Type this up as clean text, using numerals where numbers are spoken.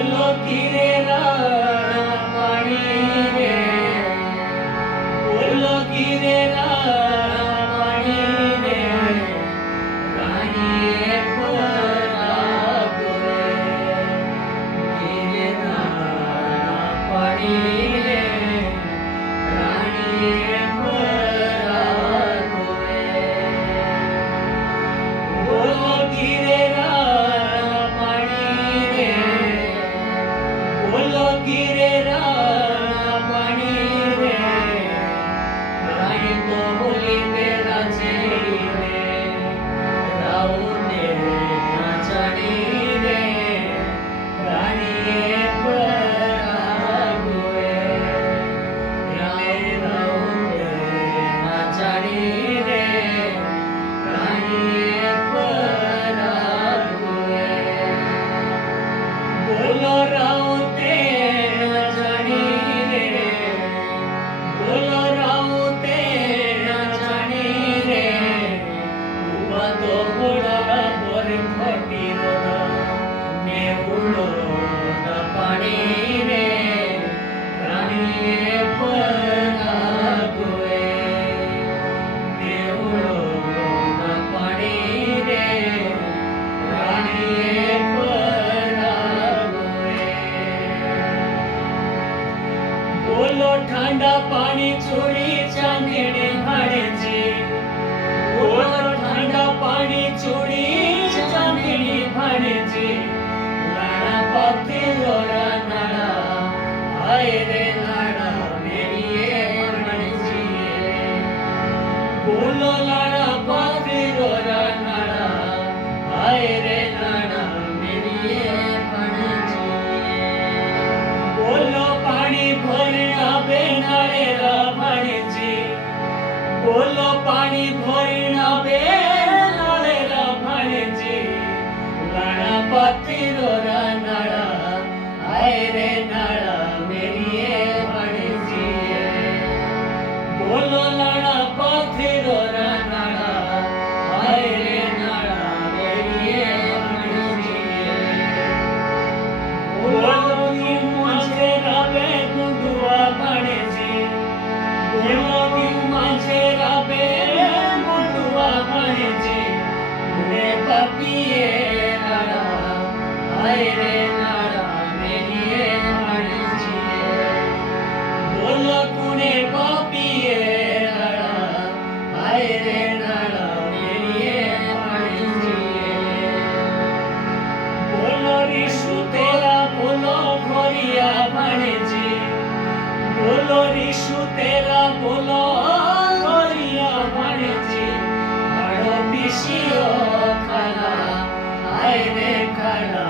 बोलो गिरे पानी रे बोलो गिरे पानी रे रानी गिरे पानी रे रानी बोलो गिरे गिरे पानी रे रानी तो बोली मेरा रे राउने नाचनी रे रानी परागुए राउने नाचनी रे रानी परागुए बोलो राउते पानी रे रानी परागुए पानी रे रानी परागुए बोलो ठंडा पानी चूड़ी चांदनी भाड़ेजी बोलो ठंडा पानी चूड़ी चांदनी भाड़ेजी लाड़ा पाती रोरा नाड़ा हाय रे लाड़ा मेरी ये भाड़ेजी बोलो लाड़ा पाती रोरा नाड़ा हाय रे लाड़ा मेरी ये भाड़ेजी बोलो पानी भरना बेनाड़ेरा भाड़ेजी बोलो पानी भरना बेनाड़ेरा भाड़ेजी लाड़ा पाती रोरा नाड़ा हाय रे नाड़ा मेरी ये भाड़ेजी बोलो लाड़ा पाती रोरा नाड़ा हाय रे नाड़ा मेरी ये भाड़ेजी बोलो माझे राबे गुंडुआ भाड़ेजी बोलो माझे राबे गुंडुआ भाड़ेजी रे पापिए नाड़ा हाय रे नाड़ा मेरी ये भाड़ेजी बोलो कुने पापिए नाड़ा हाय रे नाड़ा मेरी ये भाड़ेजी बोलो रिशु तेरा बोलो घोरिया भाड़ेजी बोलो रिशु तेरा बोलो घोरिया भाड़ेजी हाड़ो पिसियो खाला हाय रे खाला